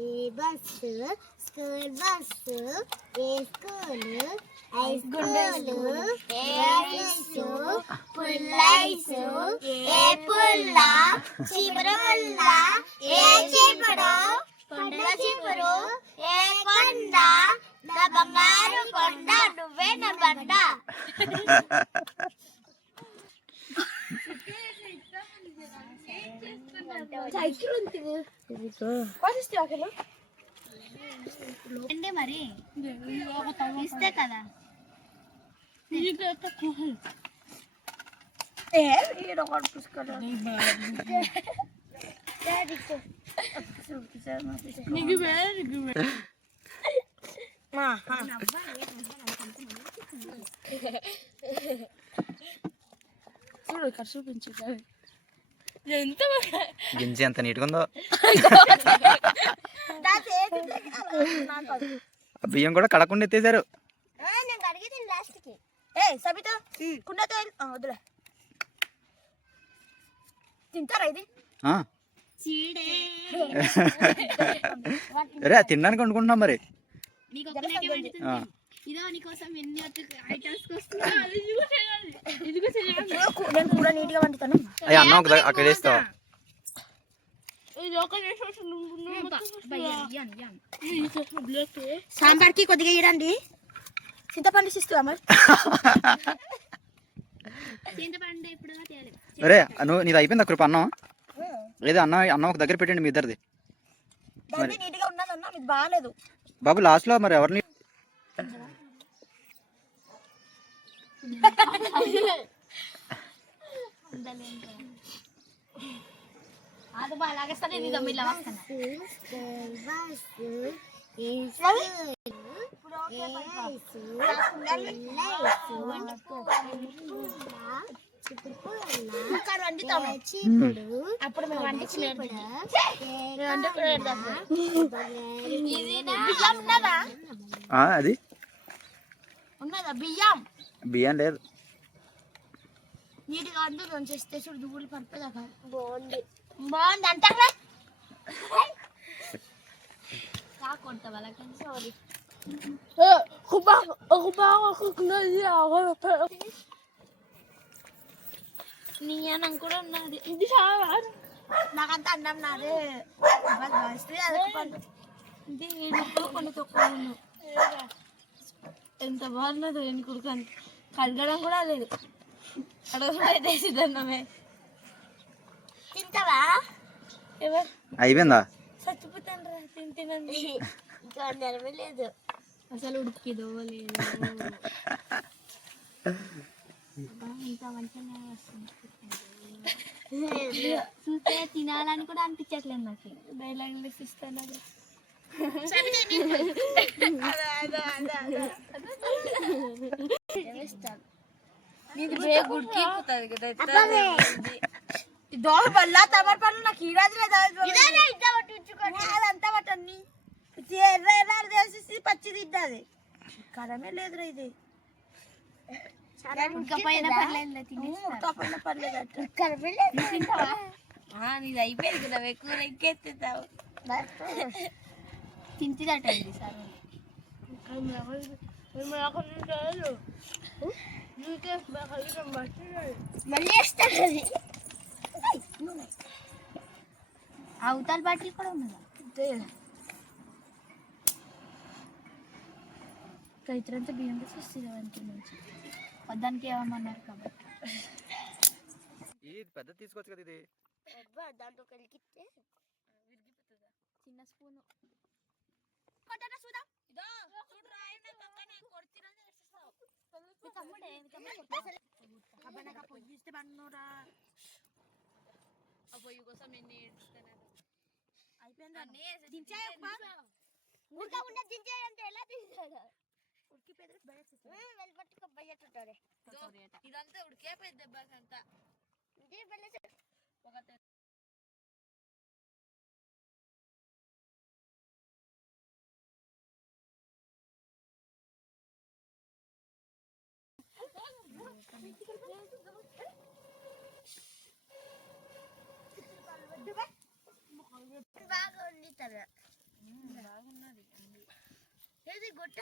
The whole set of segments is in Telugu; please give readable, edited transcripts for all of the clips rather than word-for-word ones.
ఏ బస్సు స్కూల్ బస్సు ఏ స్కూలు హై స్కూలు ఏ ఐసు పుల్లైసు ఏ పుల్ల చిపురు పుల్ల ఏ చిపురు కొండ చిపురు ఏ కొండ నా బంగారు కొండ నువ్వే నా బండ. అంటే మరి ఇస్తే కదా చూడు ఇక్కడ చూపించు గింజి ఎంత నీట్గా ఉందో. బియ్యం కూడా కడకుండా ఎత్తేసారు. తింటారా ఇది? రే తినడానికి వండుకుంటున్నాం మరి. అన్న అక్కడ వేస్తావా? సాంబార్కి కొద్దిగా ఇవ్వండి. చింతపండు ఇస్తువా మరి? అరే నువ్వు నీది అయిపోయింది కృప అన్నం లేదా? అన్నం ఒక దగ్గర పెట్టండి మీ ఇద్దరిది. బాగాలేదు బాబు లాస్ట్ లో మరి ఎవరిని అప్పుడు మేము అది ఉన్నదా బియ్యం? బియ్యం లేదు. నీటిగా అంటూ చేస్తే చూడు దువ్వులు పడిపోదా. బాగుంది బాగుంది అంటారా? నీ అన్నం కూడా ఉన్నది. నాకంతా అన్నం నాదే. కొన్ని తక్కువ ఎంత బాగున్నదో ఎన్నికలు కానీ కడగడం కూడా లేదు. అడగమే తింటావా? ఎవరు అయిపోయిందా? చచ్చిపోతాను రా తింటానండి. ఇంకా నెరవేలేదు అసలు ఉడికిదో లేదు. ఇంకా మంచిగా వస్తుంది చూస్తే తినాలని కూడా అనిపించట్లేదు నాకు. డైలాగ్ ఇస్తాను దోమ వల్ల తమర పనులు నాకు అదంతా పట్టండి ఎర్ర పచ్చి తింటది. కరమే లేదురా ఇది. నీది అయిపోయింది కదా ఎక్కువ ఎక్కేస్తావు. తింటిదటండి సార్ మళ్ళీ వేస్తాడు. అవతల బాటిల్ కూడా ఉన్నదా? రైతులంతా బియ్యం వస్తుంది నుంచి వద్దానికి ఏమన్నారు కాబట్టి పెద్ద తీసుకోవచ్చు కదా ఇది. దాంట్లో కలిగితే చిన్న స్పూన్ ఇదంతా ఉడికే పెద్ద అంతా బాగా వండుతారు. ఏది గొట్ట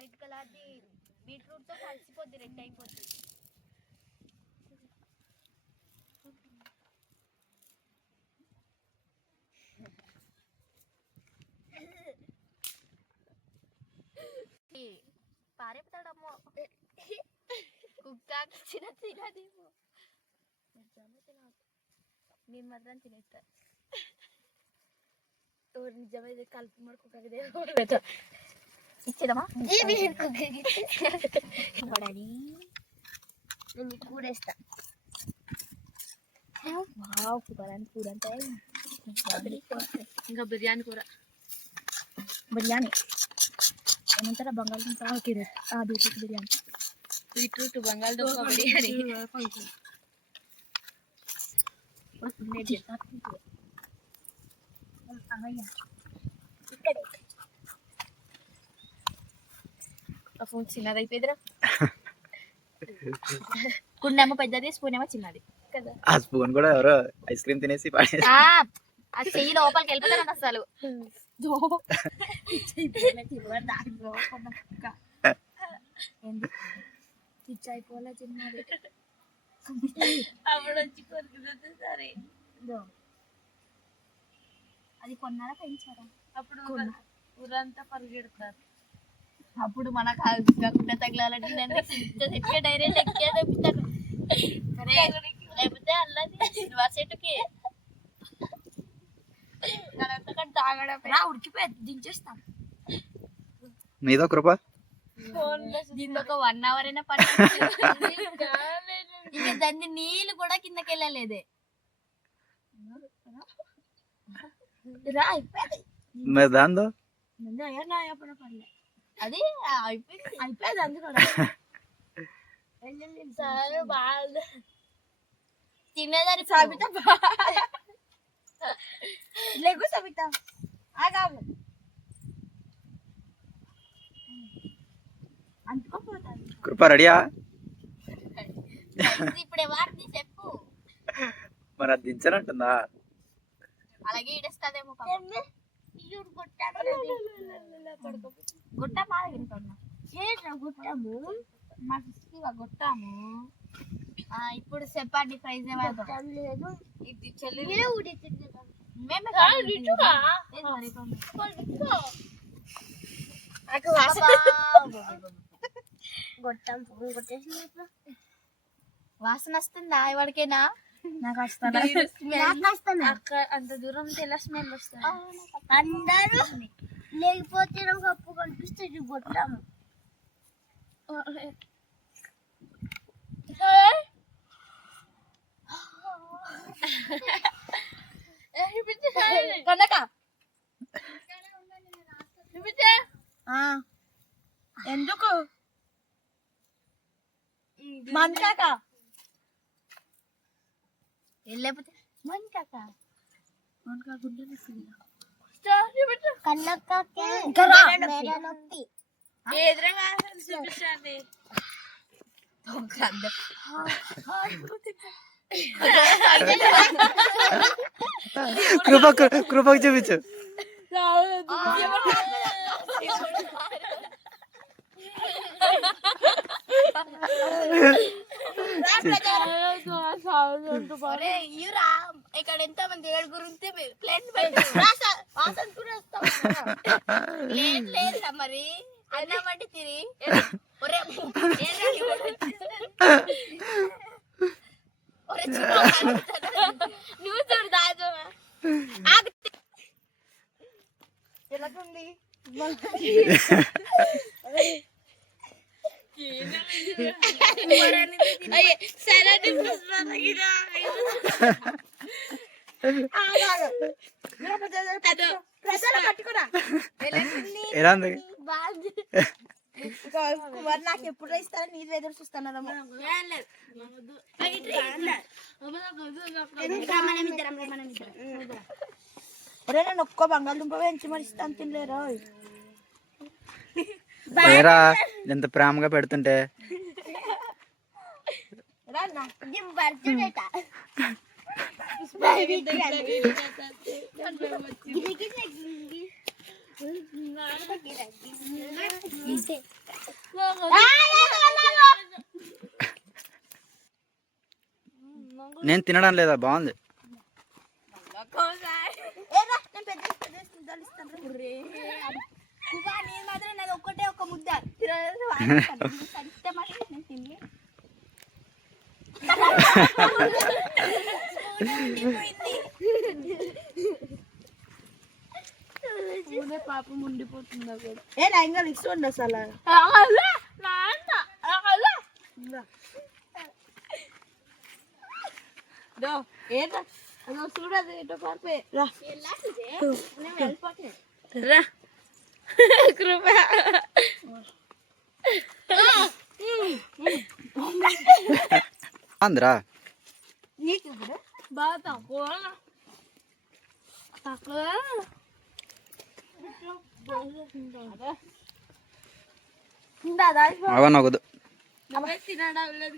రెడ్ కలర్ది బీట్రూట్ తో కలిసిపోద్ది, రెడ్ అయిపోద్ది. పారేపుతాడమ్మో కుక్క తినదేమో, నేను మాత్రం తినేస్తాను. నిజమైతే కలుపు మరి కుక్కకి ఇచ్చేదమ్మా నేను కూరేస్తా. కూర అంటే ఇంకా బిర్యానీ కూర, బిర్యానీ ఏమంటారా బంగాళదుంప బీట్రూట్ బిర్యానీ, బీట్రూట్ బంగాళదుంప బిర్యానీ. ఫోన్ చిన్నది అయిపోయిందిరా, కుండేమో పెద్దది, స్పూన్ ఏమో చిన్నది కదా. ఆ స్పూన్ కూడా ఎవరో ఐస్ క్రీమ్ తినేసి ఆ చెయ్యి లోపలికి వెళ్ళిపోతాను అసలు. అయిపోలే చిన్నది అప్పుడు వచ్చి కొనుక్కుంది. సరే అది కొన్నారా పెంచారా? అప్పుడు ఊరంతా పరిగెడతారు. అప్పుడు మనకు గుడ్డ తగిలాలంటే డైరెక్ట్ ఎక్కే తెప్పిస్తారు. లేకపోతే అల్లది చెట్టుకి ఉడికిపోయి దించేస్తాం. నీదో కృప. దీనికి ఒక 1 hour అయినా పడుతుంది. ఇంకా దాన్ని నీళ్ళు కూడా కిందకి వెళ్ళలేదే. మరి దాంతో అది అయిపోయింది అందు కూడా తినేదాన్ని. సబిత లేకు సబిత అంటుకోపోతాను. కృప రెడీయా? ఇప్పుడే వాడిని చెప్పు. మరి అది దించనంటుందా? అలాగే ఈడేస్తాదేమో. గుట్టాము. ఇప్పుడు చెప్పండి ప్రైజ్ లేదు. ఇది వాసన వస్తుందా ఎవరికైనా? నాకు వస్తాను. అంత దూరం తెల్ల స్మెల్ వస్తుంది. అందరూ లేకపోతే కప్పు కనిపిస్తుంది. కొట్టాము కనక ఎందుకు మన్కాక వెళ్ళకపోతే మన్కాక చూపించండి. కృపకు చూపించు. ఒరే ఇయురా ఇక్కడ ఎంత మంది ఏడుగురు ఉంటే ప్లేట్ లేదు మరి అన్నమాట తిరి ఒరే నువ్వు చూడు దాదు ఎలాగుంది ఎలా ఉంది నాకు ఎప్పుడు ఇస్తారని నీది ఎదురు చూస్తాను నేను ఒక్క బంగాళదుంప వేయించి మరి ఇస్తాను తినలేరా ఏరా ఎంత ప్రేమగా పెడుతుంటే నేను తినడం లేదా బాగుంది ఒక్కటే ఒక ముద్ద పాపం ఉండిపోతుంది ఏ ఇంకా ఇస్తుండ అసలు చూడదు ఎటో పాపే రా కృప అందరా బాగా తక్కువ అవనగదు తినడం లేదు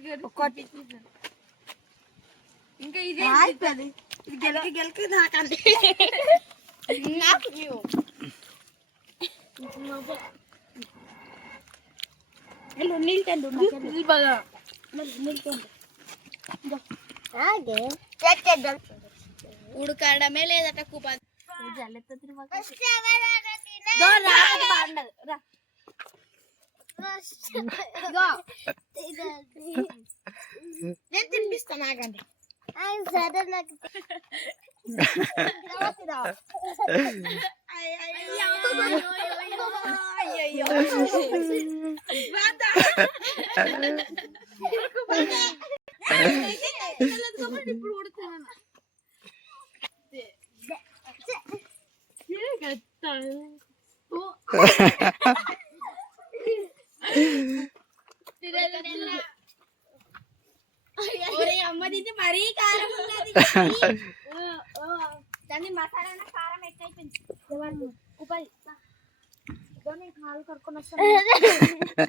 ఇంకా ఇది ఇది గెలికి గెలికి నాకండి నాకు ఉడకడమే లేదట కూప నేను తినిపిస్తాను ఆగండి ఇప్పుడు ఉడుకున్నాను అమ్మది మరీ కారం ఉన్నది దాన్ని మసాలా కారం ఎక్కువైపోయింది ఉపాధి కాలు కడుక్కొని వస్తాను